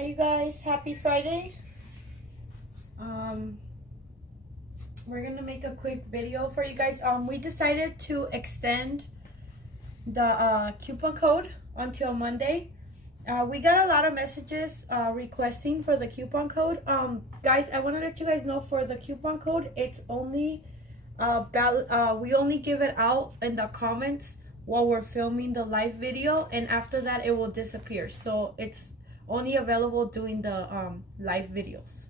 Hi you guys, happy Friday. We're gonna make a quick video for you guys. We decided to extend the coupon code until Monday. We got a lot of messages requesting for the coupon code. Guys, I want to let you guys know for the coupon code, it's only we only give it out in the comments while we're filming the live video, and after that it will disappear. So it's only available during the live videos.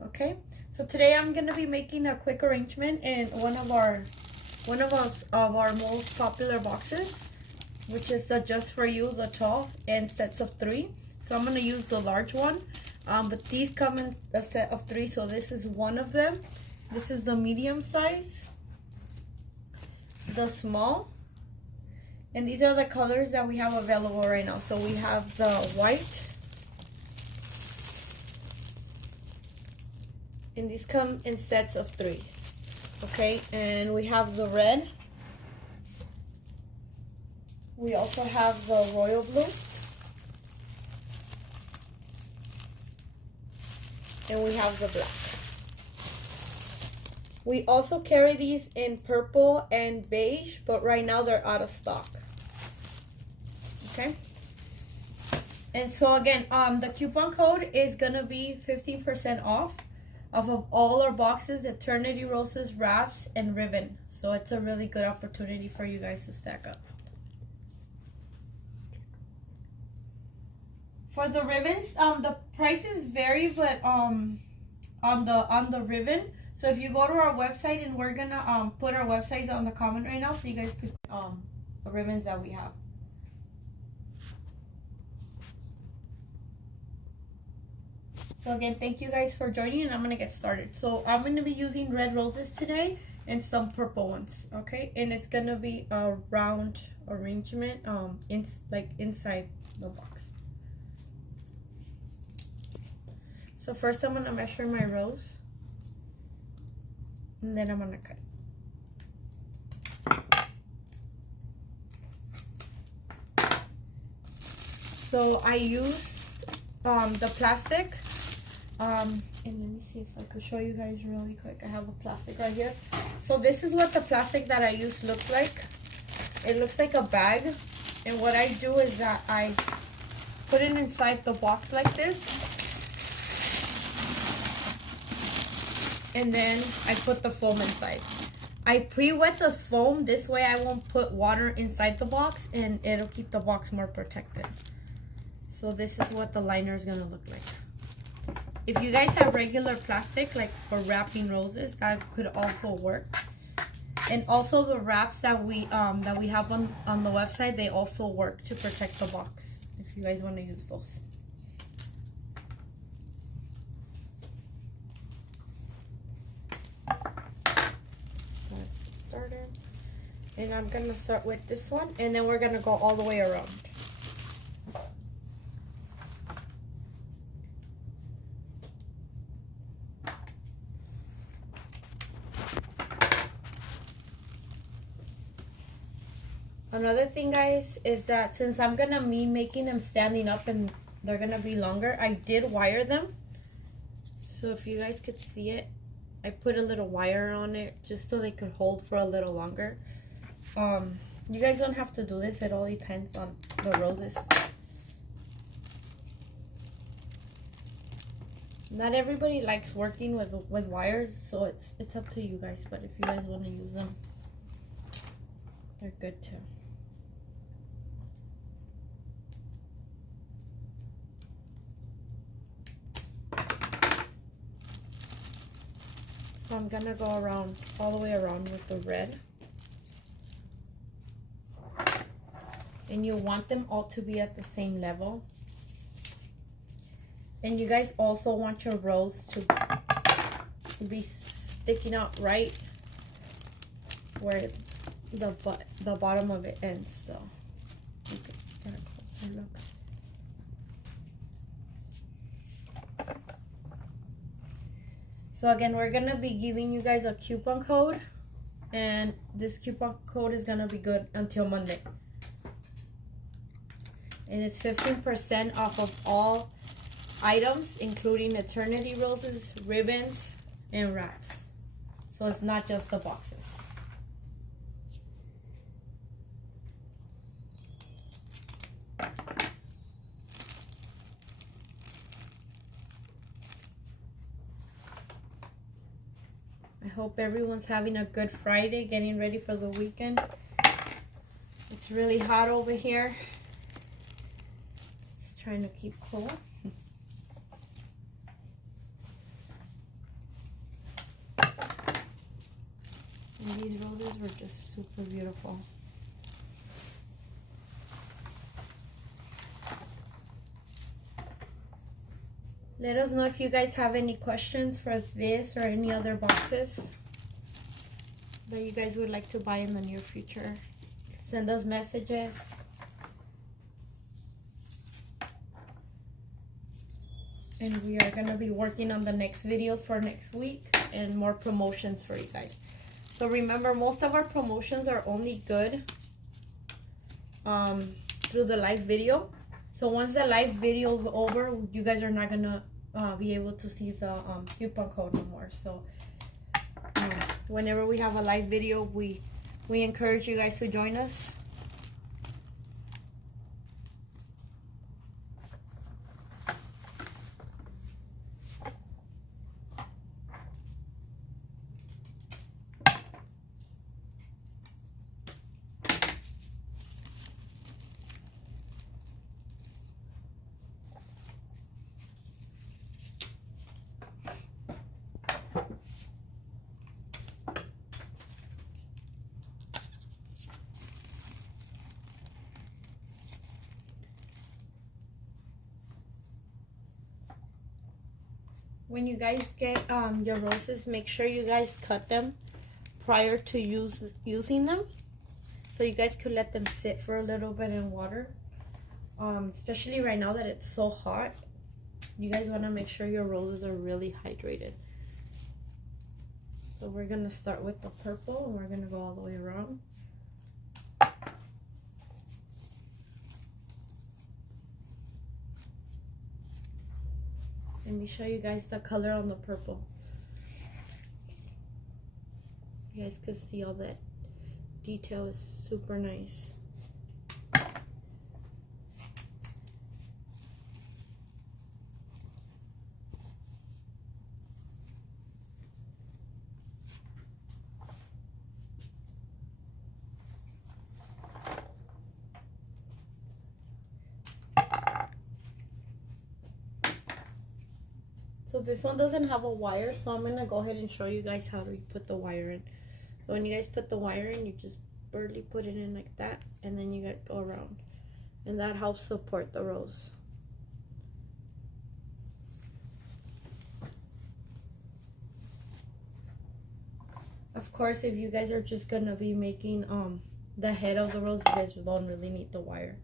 Okay, so today I'm gonna be making a quick arrangement in one of our most popular boxes, which is the Just For You, the tall and sets of 3. So I'm gonna use the large one, but these come in a set of 3, so this is one of them. This is the medium size, the small, and these are the colors that we have available right now. So we have the white, and these come in sets of 3. Okay, and we have the red. We also have the royal blue. And we have the black. We also carry these in purple and beige, but right now they're out of stock. Okay. And so again, the coupon code is gonna be 15% off of all our boxes, Eternity Roses, wraps, and ribbon. So it's a really good opportunity for you guys to stack up. For the ribbons, the prices vary, but on the ribbon. So if you go to our website, and we're gonna put our websites on the comment right now, so you guys could the ribbons that we have. So again, thank you guys for joining, and I'm gonna get started. So I'm gonna be using red roses today and some purple ones. Okay, and it's gonna be a round arrangement, like inside the box. So first I'm gonna measure my rose, and then I'm gonna cut it. So I used the plastic, and let me see if I could show you guys really quick. I have a plastic right here. So this is what the plastic that I use looks like. It looks like a bag, and what I do is that I put it inside the box like this, and then I put the foam inside. I pre-wet the foam, this way I won't put water inside the box, and it'll keep the box more protected. So this is what the liner is gonna look like. If you guys have regular plastic, like for wrapping roses, that could also work. And also the wraps that we have on the website, they also work to protect the box, if you guys want to use those. Let's get started. And I'm gonna start with this one, and then we're gonna go all the way around. Another thing, guys, is that since I'm gonna be making them standing up and they're gonna be longer, I did wire them. So if you guys could see it, I put a little wire on it just so they could hold for a little longer. You guys don't have to do this, it all depends on the roses. Not everybody likes working with wires, so it's up to you guys, but if you guys want to use them, they're good too. So I'm gonna go around, all the way around with the red. And you want them all to be at the same level. And you guys also want your rose to be sticking out right where the bottom of it ends. So you can get a closer look. So again, we're gonna be giving you guys a coupon code, and this coupon code is gonna be good until Monday. And it's 15% off of all items, including eternity roses, ribbons, and wraps. So it's not just the boxes. I hope everyone's having a good Friday, getting ready for the weekend. It's really hot over here. Just trying to keep cool. And these roses were just super beautiful. Let us know if you guys have any questions for this or any other boxes that you guys would like to buy in the near future. Send us messages. And we are going to be working on the next videos for next week and more promotions for you guys. So remember, most of our promotions are only good through the live video. So once the live video is over, you guys are not going to be able to see the coupon code no more. So whenever we have a live video, we encourage you guys to join us. When you guys get your roses, make sure you guys cut them prior to using them, so you guys could let them sit for a little bit in water. Especially right now that it's so hot, you guys want to make sure your roses are really hydrated. So we're gonna start with the purple, and we're gonna go all the way around. Let me show you guys the color on the purple. You guys can see all that detail is super nice. So this one doesn't have a wire, so I'm going to go ahead and show you guys how to put the wire in. So when you guys put the wire in, you just barely put it in like that, and then you guys go around. And that helps support the rose. Of course, if you guys are just going to be making the head of the rose, you guys don't really need the wire.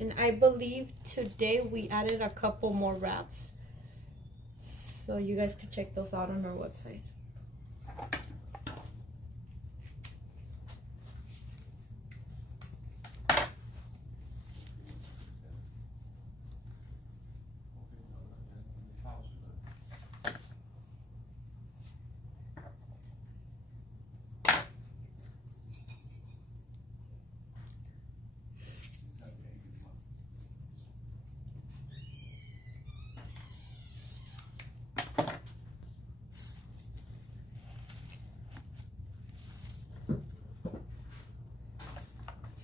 And I believe today we added a couple more wraps. So you guys could check those out on our website.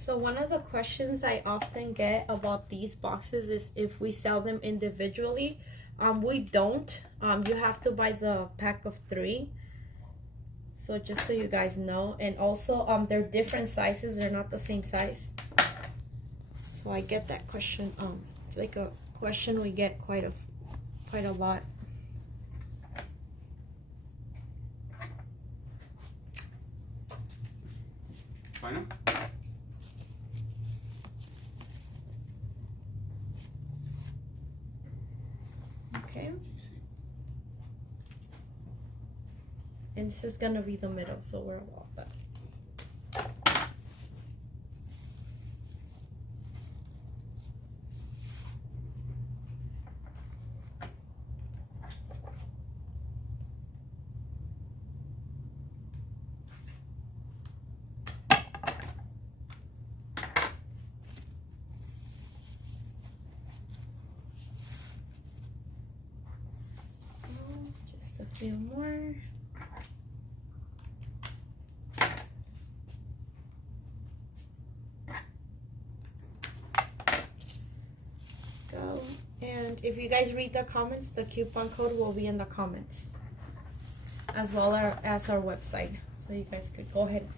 So one of the questions I often get about these boxes is if we sell them individually. We don't. You have to buy the pack of 3. So just so you guys know. And also they're different sizes. They're not the same size. So I get that question. It's like a question we get quite a lot. Final? Okay. And this is gonna be the middle, so we're all done. Just a few more. Go. And if you guys read the comments, the coupon code will be in the comments, as well as our website. So you guys could go ahead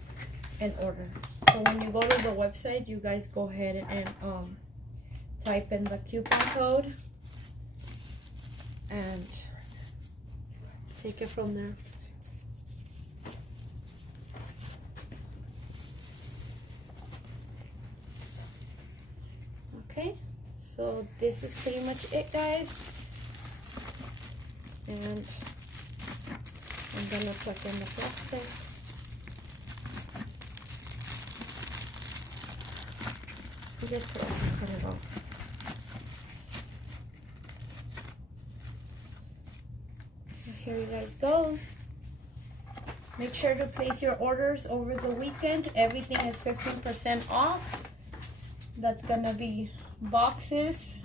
and order. So when you go to the website, you guys go ahead and type in the coupon code and take it from there. Okay, so this is pretty much it, guys. And I'm gonna tuck in the plastic. You guys could also cut it off. Here you guys go. Make sure to place your orders over the weekend. Everything is 15% off. That's gonna be boxes,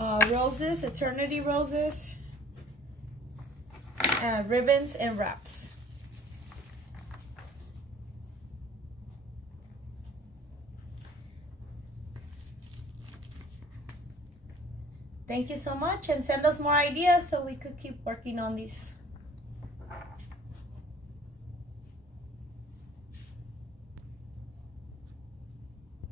roses, eternity roses, ribbons, and wraps. Thank you so much, and send us more ideas so we could keep working on these.